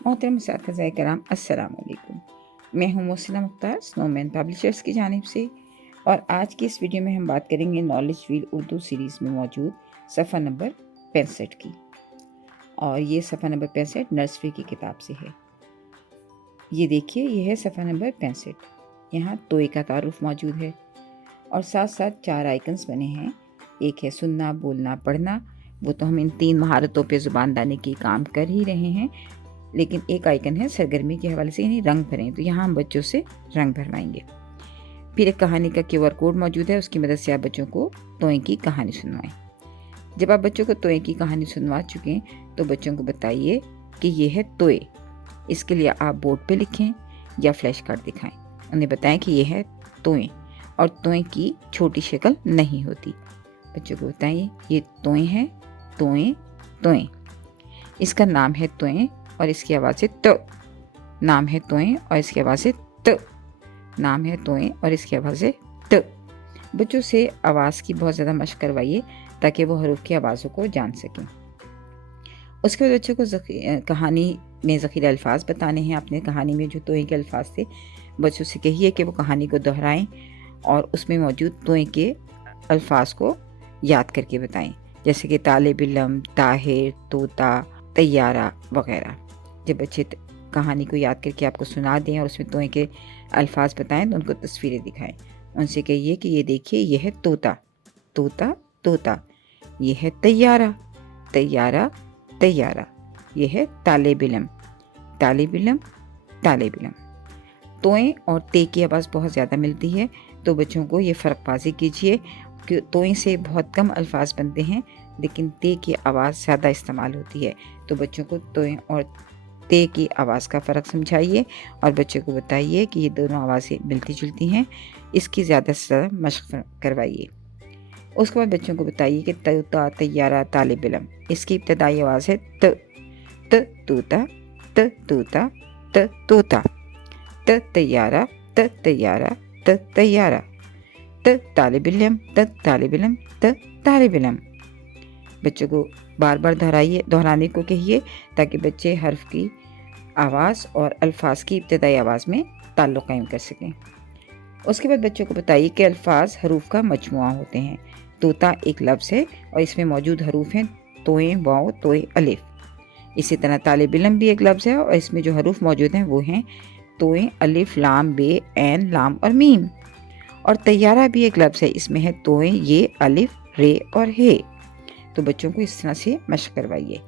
मोहतरम असातिज़ाए कराम, अस्सलाम वालेकुम। मैं हूँ मोहसिना मुख्तार, स्नोमैन पब्लिशर्स की जानिब से, और आज की इस वीडियो में हम बात करेंगे नॉलेज व्हील उर्दू सीरीज़ में मौजूद सफ़ा नंबर 65 की। और ये सफ़ा नंबर 65 नर्सरी की किताब से है। ये देखिए, ये है सफ़ा नंबर 65। यहाँ तोए का तारुफ मौजूद है और साथ साथ 4 आइकन्स बने हैं। एक है सुनना, बोलना, पढ़ना। वो तो हम इन 3 महारतों पे ज़ुबानदानी की काम कर ही रहे हैं, लेकिन एक आइकन है सरगर्मी के हवाले से, यानी रंग भरें। तो यहाँ हम बच्चों से रंग भरवाएंगे। फिर एक कहानी का QR कोड मौजूद है, उसकी मदद से आप बच्चों को तोए की कहानी सुनवाएं। जब आप बच्चों को तोए की कहानी सुनवा चुके हैं तो बच्चों को बताइए कि ये है तोए। इसके लिए आप बोर्ड पे लिखें या फ्लैश कार्ड दिखाएं। उन्हें बताएं कि ये है तोए, और तोए की छोटी शक्ल नहीं होती। बच्चों को बताइए ये तोए हैं, तोए तोए। इसका नाम है तोए और इसकी आवाज़ है त। नाम है तोए और इसकी आवाज़ है त। नाम है तोए और इसकी आवाज़ है त। बच्चों से आवाज़ की बहुत ज़्यादा मशक करवाइए ताकि वो हरूफ की आवाज़ों को जान सकें। उसके बाद बच्चों को कहानी में ज़ख़ीरा अल्फाज बताने हैं। अपने कहानी में जो तोए के अल्फाज थे, बच्चों से कहिए कि वो कहानी को दोहराएं और उसमें मौजूद तोए के अल्फाज को याद करके बताएं, जैसे कि तालिब इल्म, ताहिर, तोता, तैयारा वगैरह। जब बच्चे कहानी को याद करके आपको सुना दें और उसमें तोए के अल्फाज बताएं तो उनको तस्वीरें दिखाएं। उनसे कहिए कि ये देखिए, ये है तोता, तोता तोता। ये है तैयारा, तैयारा तैयारा। ये है तालिब इल्म, तालिब इल्म, तालिब इल्म। तोए और ते की आवाज़ बहुत ज़्यादा मिलती है, तो बच्चों को ये फ़र्कबाजी कीजिए कि तोए से बहुत कम अल्फाज बनते हैं, लेकिन ते की आवाज़ ज़्यादा इस्तेमाल होती है। तो बच्चों को तोए और ते की आवाज़ का फ़र्क समझाइए और बच्चों को बताइए कि ये दोनों आवाज़ें मिलती जुलती हैं। इसकी ज़्यादा से ज़्यादा मशक़ करवाइए। उसके बाद बच्चों को बताइए कि तोता, तैयारा, तालिब इल्म, इसकी इब्तदाई आवाज़ है त। त तोता, त तोता, त तोता। त तैयारा, त तैयारा, त तैयारा। त तालिब इल्म, त तालिब इल्म, त तालिब इल्म। बच्चों को बार बार दोहराने को कहिए ताकि बच्चे हर्फ की आवाज़ और अल्फाज की इब्तदाई आवाज़ में ताल्लुक़ कायम कर सकें। उसके बाद बच्चों को बताइए कि अल्फाज हरूफ का मजमुआ होते हैं। तोता एक लफ्ज़ है और इसमें मौजूद हरूफ हैं तोए, वाओ, तोए, अलिफ। इसी तरह तालिब इल्म भी एक लफ्ज़ है और इसमें जो हरूफ मौजूद हैं वो हैं तोए, अलिफ, लाम, बे, ऐन, लाम और मीम। और तैयारा भी एक लफ्ज़ है, इसमें है तोए, ये, अलिफ, रे और हे। तो बच्चों को इस तरह से मशक़ करवाइए।